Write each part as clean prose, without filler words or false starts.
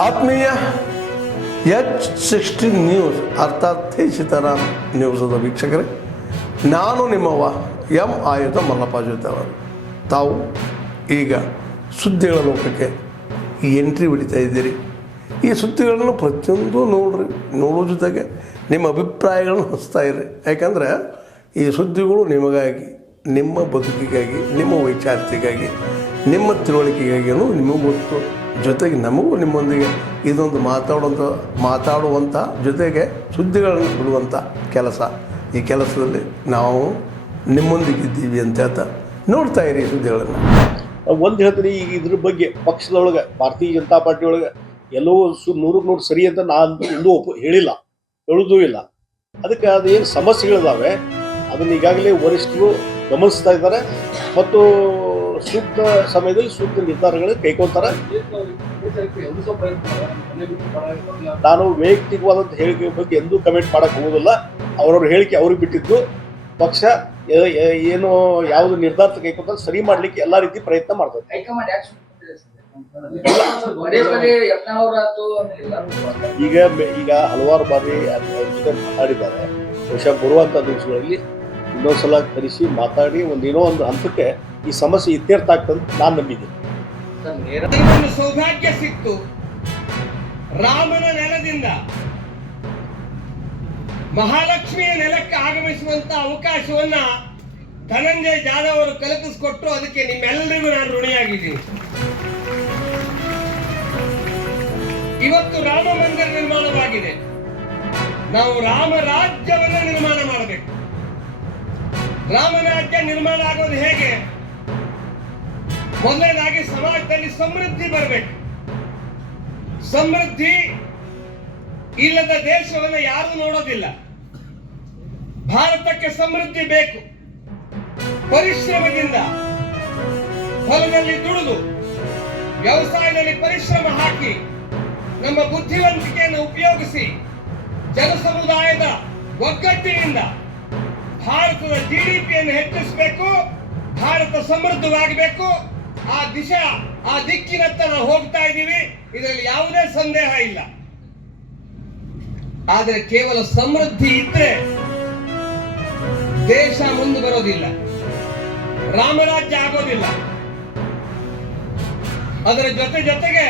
ಆತ್ಮೀಯ H16 news ಅರ್ಥಾತ್ ಸೀತಾರಾಮ್ ನ್ಯೂಸದ ವೀಕ್ಷಕರೇ, ನಾನು ನಿಮ್ಮವ ಎಂ ಆಯುಧ ಮಲ್ಲಪ್ಪ ಜೊತೆವರು. ತಾವು ಈಗ ಸುದ್ದಿಗಳ ಲೋಕಕ್ಕೆ ಎಂಟ್ರಿ ಹೊಡಿತಾ ಇದ್ದೀರಿ. ಈ ಸುದ್ದಿಗಳನ್ನು ಪ್ರತಿಯೊಂದು ನೋಡೋ ಜೊತೆಗೆ ನಿಮ್ಮ ಅಭಿಪ್ರಾಯಗಳನ್ನು ಹಂಚ್ತಾ ಇರಿ. ಯಾಕಂದರೆ ಈ ಸುದ್ದಿಗಳು ನಿಮಗಾಗಿ, ನಿಮ್ಮ ಬದುಕಿಗಾಗಿ, ನಿಮ್ಮ ವೈಚಾರಿಕೆಗಾಗಿ, ನಿಮ್ಮ ತಿಳುವಳಿಕೆಗಾಗಿಯೂ ನಿಮಗೂ ಗೊತ್ತು. ಜೊತೆಗೆ ನಮಗೂ ನಿಮ್ಮೊಂದಿಗೆ ಇದೊಂದು ಮಾತಾಡುವಂಥ ಜೊತೆಗೆ ಸುದ್ದಿಗಳನ್ನು ಬಿಡುವಂಥ ಕೆಲಸ. ಈ ಕೆಲಸದಲ್ಲಿ ನಾವು ನಿಮ್ಮೊಂದಿಗಿದ್ದೀವಿ ಅಂತ ಹೇಳ್ತಾ ನೋಡ್ತಾ ಇರಿ ಸುದ್ದಿಗಳನ್ನು. ಒಂದು ಹೇಳ್ತೀನಿ, ಈಗ ಇದ್ರ ಬಗ್ಗೆ ಪಕ್ಷದೊಳಗೆ ಭಾರತೀಯ ಜನತಾ ಪಾರ್ಟಿ ಒಳಗೆ ಎಲ್ಲವೂ 100% ಸರಿ ಅಂತ ನಾನು ಇನ್ನೂ ಹೇಳೋದೂ ಇಲ್ಲ. ಅದಕ್ಕೆ ಅದೇನು ಸಮಸ್ಯೆಗಳಿದಾವೆ ಅದನ್ನು ಈಗಾಗಲೇ ವರಿಷ್ಠರು ಗಮನಿಸ್ತಾ ಇದ್ದಾರೆ ಮತ್ತು ಸೂಕ್ತ ಸಮಯದಲ್ಲಿ ಸೂಕ್ತ ನಿರ್ಧಾರಗಳು ಕೈಗೊಳ್ತಾರೆ. ನಾನು ವೈಯಕ್ತಿಕವಾದಂಥ ಹೇಳಿಕೆ ಬಗ್ಗೆ ಎಂದೂ ಕಮೆಂಟ್ ಮಾಡಕ್ಕೆ ಹೋಗೋದಿಲ್ಲ. ಅವರವ್ರ ಹೇಳಿಕೆ ಅವ್ರಿಗೆ ಬಿಟ್ಟಿದ್ದು. ಪಕ್ಷ ಏನು ಯಾವುದು ನಿರ್ಧಾರ ಕೈಗೊಳ್ತಾರೆ ಸರಿ ಮಾಡಲಿಕ್ಕೆ ಎಲ್ಲ ರೀತಿ ಪ್ರಯತ್ನ ಮಾಡ್ತಾರೆ. ಈಗ ಹಲವಾರು ಬಾರಿ ಮಾತಾಡಿದ್ದಾರೆ. ಬಹುಶಃ ಬರುವಂಥ ದಿವಸಗಳಲ್ಲಿ ಇನ್ನೊಂದ್ಸಲ ಕರೆಸಿ ಮಾತಾಡಿ ಒಂದೇನೋ ಒಂದು ಹಂತಕ್ಕೆ ಈ ಸಮಸ್ಯೆ ಇತ್ಯರ್ಥ ಆಗ್ತದೆ ನಾನು ನಂಬಿದ್ದೀನಿ. ಸೌಭಾಗ್ಯ ಸಿಕ್ತು. ರಾಮನ ನೆಲದಿಂದ ಮಹಾಲಕ್ಷ್ಮಿಯ ನೆಲಕ್ಕೆ ಆಗಮಿಸುವಂತ ಅವಕಾಶವನ್ನ ಧನಂಜಯ ಜಾಧವ್ ಅವರು ಕಲ್ಪಿಸಿಕೊಟ್ರು. ಅದಕ್ಕೆ ನಿಮ್ಮೆಲ್ಲರಿಗೂ ನಾನು ಋಣಿಯಾಗಿದ್ದೀನಿ. ಇವತ್ತು ರಾಮ ಮಂದಿರ ನಿರ್ಮಾಣವಾಗಿದೆ. ನಾವು ರಾಮ ರಾಜ್ಯವನ್ನ ನಿರ್ಮಾಣ ಮಾಡಬೇಕು. ರಾಮರಾಜ್ಯ ನಿರ್ಮಾಣ ಆಗೋದು ಹೇಗೆ? ಮೊದಲನೇದಾಗಿ ಸಮಾಜದಲ್ಲಿ ಸಮೃದ್ಧಿ ಬರಬೇಕು. ಸಮೃದ್ಧಿ ಇಲ್ಲದ ದೇಶವನ್ನು ಯಾರು ನೋಡೋದಿಲ್ಲ. ಭಾರತಕ್ಕೆ ಸಮೃದ್ಧಿ ಬೇಕು. ಪರಿಶ್ರಮದಿಂದ ಹೊಲದಲ್ಲಿ ದುಡಿದು ವ್ಯವಸಾಯದಲ್ಲಿ ಪರಿಶ್ರಮ ಹಾಕಿ ನಮ್ಮ ಬುದ್ಧಿವಂತಿಕೆಯನ್ನು ಉಪಯೋಗಿಸಿ ಜನಸಮುದಾಯದ ಒಗ್ಗಟ್ಟಿನಿಂದ ಭಾರತದ GDPಯನ್ನು ಹೆಚ್ಚಿಸಬೇಕು. ಭಾರತ ಸಮೃದ್ಧವಾಗಬೇಕು. ಆ ದಿಕ್ಕಿನತ್ತ ನಾವು ಹೋಗ್ತಾ ಇದ್ದೀವಿ. ಇದರಲ್ಲಿ ಯಾವುದೇ ಸಂದೇಹ ಇಲ್ಲ. ಆದರೆ ಕೇವಲ ಸಮೃದ್ಧಿ ಇದ್ರೆ ದೇಶ ಮುಂದೆ ಬರೋದಿಲ್ಲ, ರಾಮರಾಜ್ಯ ಆಗೋದಿಲ್ಲ. ಅದರ ಜೊತೆಗೆ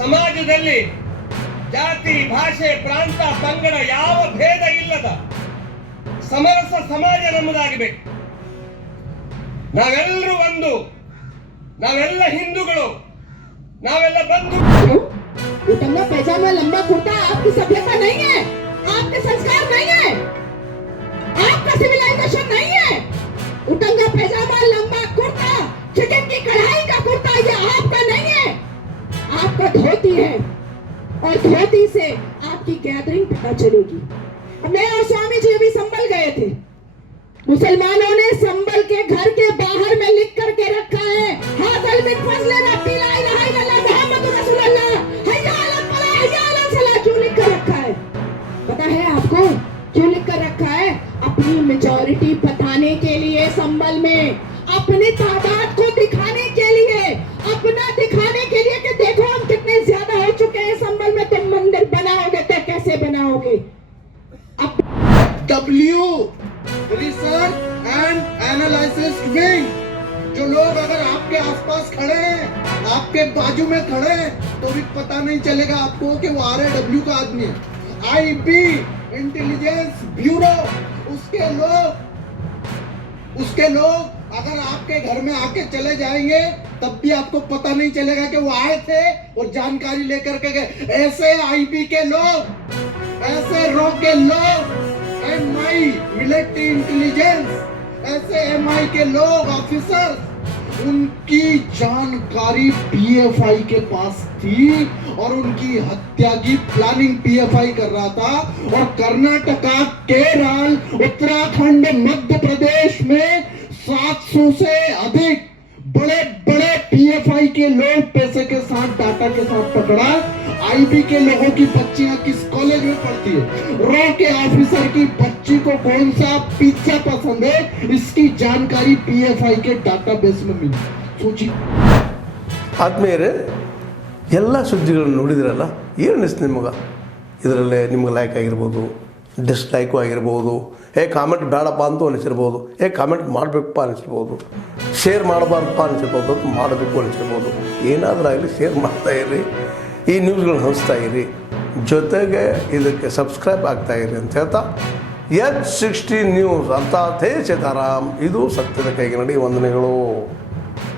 ಸಮಾಜದಲ್ಲಿ ಜಾತಿ, ಭಾಷೆ, ಪ್ರಾಂತ, ಪಂಗಡ ಯಾವ ಭೇದ ಇಲ್ಲದ ಸಮರಸ ಸಮಾಜ ನಮ್ಮದಾಗಬೇಕು. ನಾವೆಲ್ಲರೂ ಒಂದು, ನಾವೆಲ್ಲ ಹಿಂದೂಗಳು, ನಾವೆಲ್ಲ ಬಂಧು. उटंगा पैजामा लंबा कुर्ता आपकी सभ्यता नहीं है, आपके संस्कार नहीं है, आपका सिविलाइजेशन नहीं है. उटंगा पैजामा लंबा कुर्ता, चिकन की कढ़ाई का कुर्ता ये आपका नहीं है. आपका धोती है और धोती से आपकी गैदरिंग पता चलेगी. मैं और स्वामी जी अभी संभल गए थे. मुसलमानों ने संभल के घर के बाहर में लिख करके रखा है, हाज़ल मिन फज़लिना ला इलाहा इल्लल्लाह मुहम्मदुर रसूलुल्लाह हय्या अलल फलाह हय्या अलल सलाह. क्यों लिख कर रखा है पता है आपको? क्यों लिख कर रखा है? अपनी मेजॉरिटी बताने के लिए, संभल में अपनी तादाद को दिखाने के लिए, अपना दिखाने के लिए कि देखो हम कितने ज्यादा हो चुके हैं संभल में. तुम मंदिर बनाओगे तो कैसे बनाओगे? W research and analysis wing. जो लोग अगर आपके आसपास खड़े हैं, आपके बाजू में खड़े हैं, तो भी पता नहीं चलेगा आपको कि वो RAW का आदमी है. IB इंटेलिजेंस ब्यूरो, उसके लोग अगर आपके घर में आके चले जाएंगे तब भी आपको पता नहीं चलेगा कि वो आए थे और जानकारी लेकर के गए. ऐसे IB के लोग, ऐसे RAW के लोग, MI मिलिट्री इंटेलिजेंस, ऐसे MI के लोग, ऑफिसर, उनकी जानकारी PFI के पास थी और उनकी हत्या की प्लानिंग PFI कर रहा था. और कर्नाटका, केरल, उत्तराखंड, मध्य प्रदेश में 700 से अधिक बड़े बड़े PFI के लोग पैसे के साथ, डाटा के साथ पकड़ा. IB के लोगों की बच्चियां किस कॉलेज में पढ़ती है, RAW के ऑफिसर की बच्ची को कौन सा पिज्जा पसंद है, इसकी जानकारी PFI के डाटाबेस में मिली. सोचिए. ಆದ್ಮೇಲೆ ಎಲ್ಲ ಸುದ್ದಿಗಳನ್ನು ನೋಡಿದ್ರಲ್ಲ, ಏನು ಅನಿಸ್ತು ನಿಮಗೆ? ಇದರಲ್ಲೇ ನಿಮ್ಗೆ ಲೈಕ್ ಆಗಿರ್ಬೋದು, ಡಿಸ್ಲೈಕು ಆಗಿರ್ಬೋದು, ಕಾಮೆಂಟ್ ಬೇಡಪ್ಪ ಅಂತೂ ಅನಿಸಿರ್ಬೋದು, ಕಾಮೆಂಟ್ ಮಾಡಬೇಕಪ್ಪ ಅನಿಸಿರ್ಬೋದು, ಶೇರ್ ಮಾಡಬಾರ್ದಪ್ಪ ಅನಿಸಿರ್ಬೋದು, ಮಾಡಬೇಕು ಅನಿಸಿರ್ಬೋದು. ಏನಾದರೂ ಆಗಲಿ ಶೇರ್ ಮಾಡ್ತಾಯಿರಿ, ಈ ನ್ಯೂಸ್ಗಳನ್ನ ಹಂಚ್ತಾ ಇರಿ, ಜೊತೆಗೆ ಇದಕ್ಕೆ ಸಬ್ಸ್ಕ್ರೈಬ್ ಆಗ್ತಾಯಿರಿ ಅಂತ ಹೇಳ್ತಾ H16 ನ್ಯೂಸ್ ಅರ್ಥಾತ್ ಹೇ ಸೀತಾರಾಮ್, ಇದು ಸತ್ಯದ ಕೈಗೆ ನಡಿ. ವಂದನೆಗಳು.